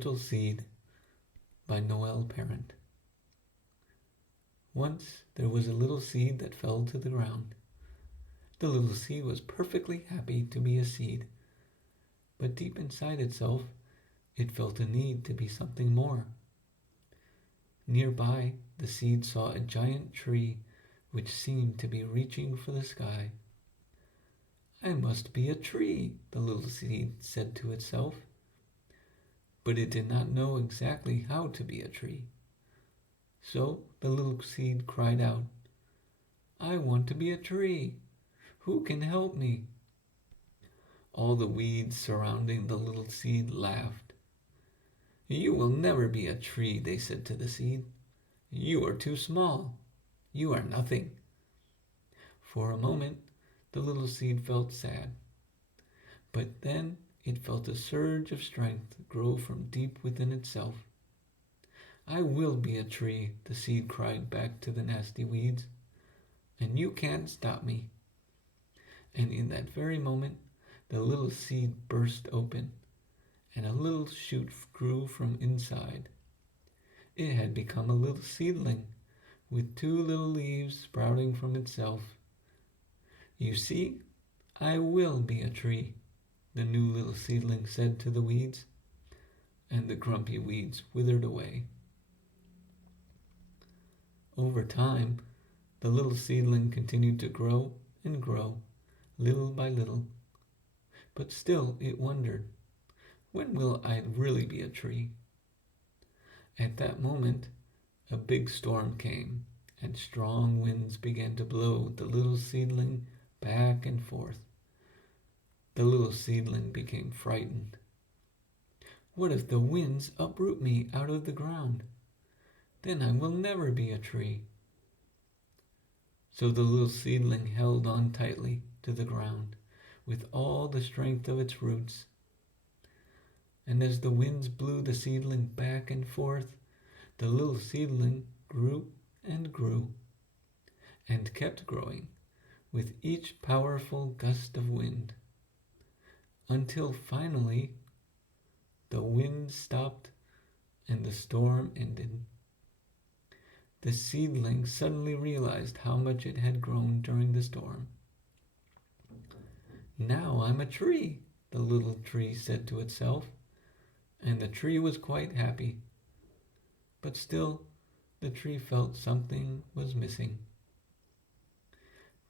Little Seed by Noel Parent. Once there was a little seed that fell to the ground. The little seed was perfectly happy to be a seed, but deep inside itself, it felt a need to be something more. Nearby, the seed saw a giant tree which seemed to be reaching for the sky. "I must be a tree," the little seed said to itself. But it did not know exactly how to be a tree. So the little seed cried out, "I want to be a tree. Who can help me?" All the weeds surrounding the little seed laughed. "You will never be a tree," they said to the seed. "You are too small. You are nothing." For a moment, the little seed felt sad. But then it felt a surge of strength grow from deep within itself. "I will be a tree," the seed cried back to the nasty weeds, "and you can't stop me." And in that very moment, the little seed burst open, and a little shoot grew from inside. It had become a little seedling, with two little leaves sprouting from itself. "You see, I will be a tree," the new little seedling said to the weeds, and the grumpy weeds withered away. Over time, the little seedling continued to grow and grow, little by little. But still it wondered, when will I really be a tree? At that moment, a big storm came, and strong winds began to blow the little seedling back and forth. The little seedling became frightened. "What if the winds uproot me out of the ground? Then I will never be a tree." So the little seedling held on tightly to the ground with all the strength of its roots. And as the winds blew the seedling back and forth, the little seedling grew and grew, and kept growing with each powerful gust of wind, until finally the wind stopped and the storm ended. The seedling suddenly realized how much it had grown during the storm. "Now I'm a tree," the little tree said to itself, and the tree was quite happy. But still, the tree felt something was missing.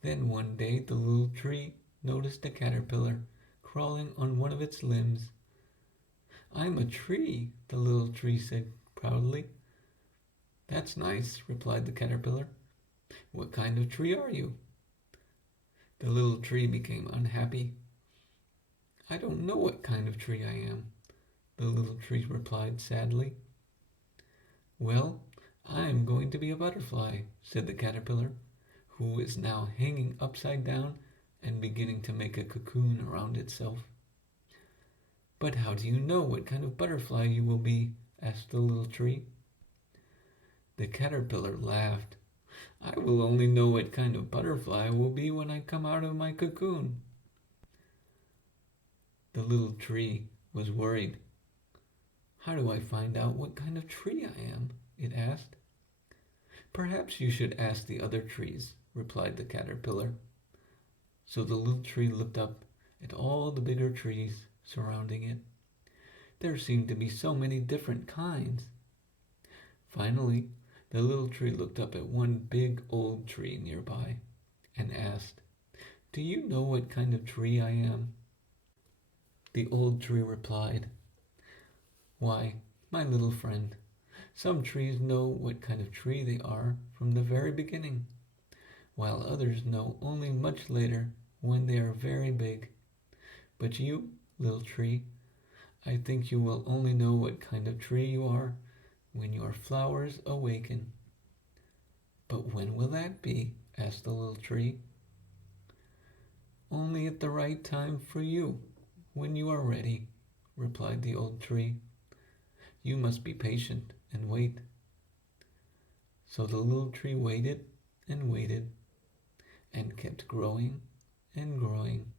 Then one day the little tree noticed a caterpillar crawling on one of its limbs. "I'm a tree," the little tree said proudly. "That's nice," replied the caterpillar. "What kind of tree are you?" The little tree became unhappy. "I don't know what kind of tree I am," the little tree replied sadly. "Well, I'm going to be a butterfly," said the caterpillar, who is now hanging upside down and beginning to make a cocoon around itself. "But how do you know what kind of butterfly you will be?" asked the little tree. The caterpillar laughed. "I will only know what kind of butterfly I will be when I come out of my cocoon." The little tree was worried. "How do I find out what kind of tree I am?" it asked. "Perhaps you should ask the other trees," replied the caterpillar. So the little tree looked up at all the bigger trees surrounding it. There seemed to be so many different kinds. Finally, the little tree looked up at one big old tree nearby and asked, "Do you know what kind of tree I am?" The old tree replied, "Why, my little friend, some trees know what kind of tree they are from the very beginning, while others know only much later when they are very big. But you, little tree, I think you will only know what kind of tree you are when your flowers awaken." "But when will that be?" asked the little tree. "Only at the right time for you, when you are ready," replied the old tree. "You must be patient and wait." So the little tree waited and waited, and kept growing and growing,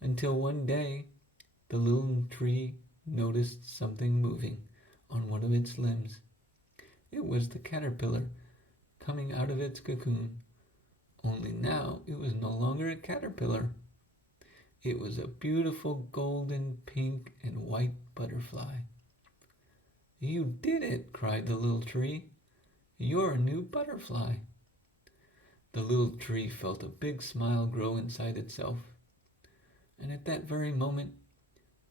until one day the little tree noticed something moving on one of its limbs. It was the caterpillar coming out of its cocoon, only now it was no longer a caterpillar. It was a beautiful golden, pink, and white butterfly. "You did it!" cried the little tree. "You're a new butterfly." The little tree felt a big smile grow inside itself, and at that very moment,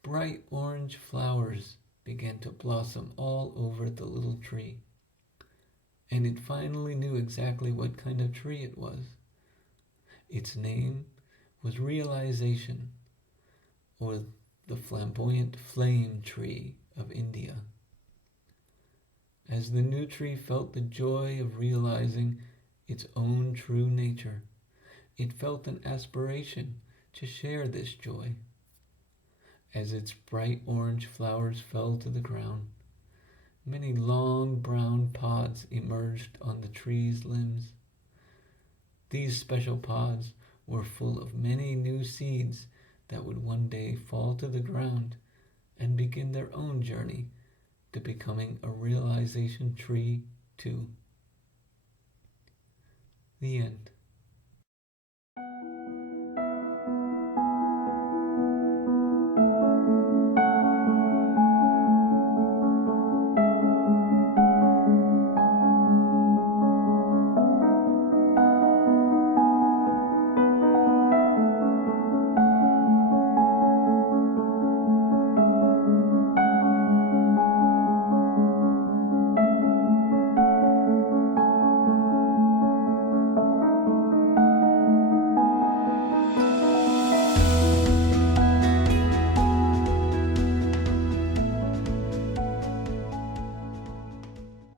bright orange flowers began to blossom all over the little tree. And it finally knew exactly what kind of tree it was. Its name was Realization, or the flamboyant flame tree of India. As the new tree felt the joy of realizing its own true nature, it felt an aspiration to share this joy. As its bright orange flowers fell to the ground, many long brown pods emerged on the tree's limbs. These special pods were full of many new seeds that would one day fall to the ground and begin their own journey to becoming a realization tree too. The end.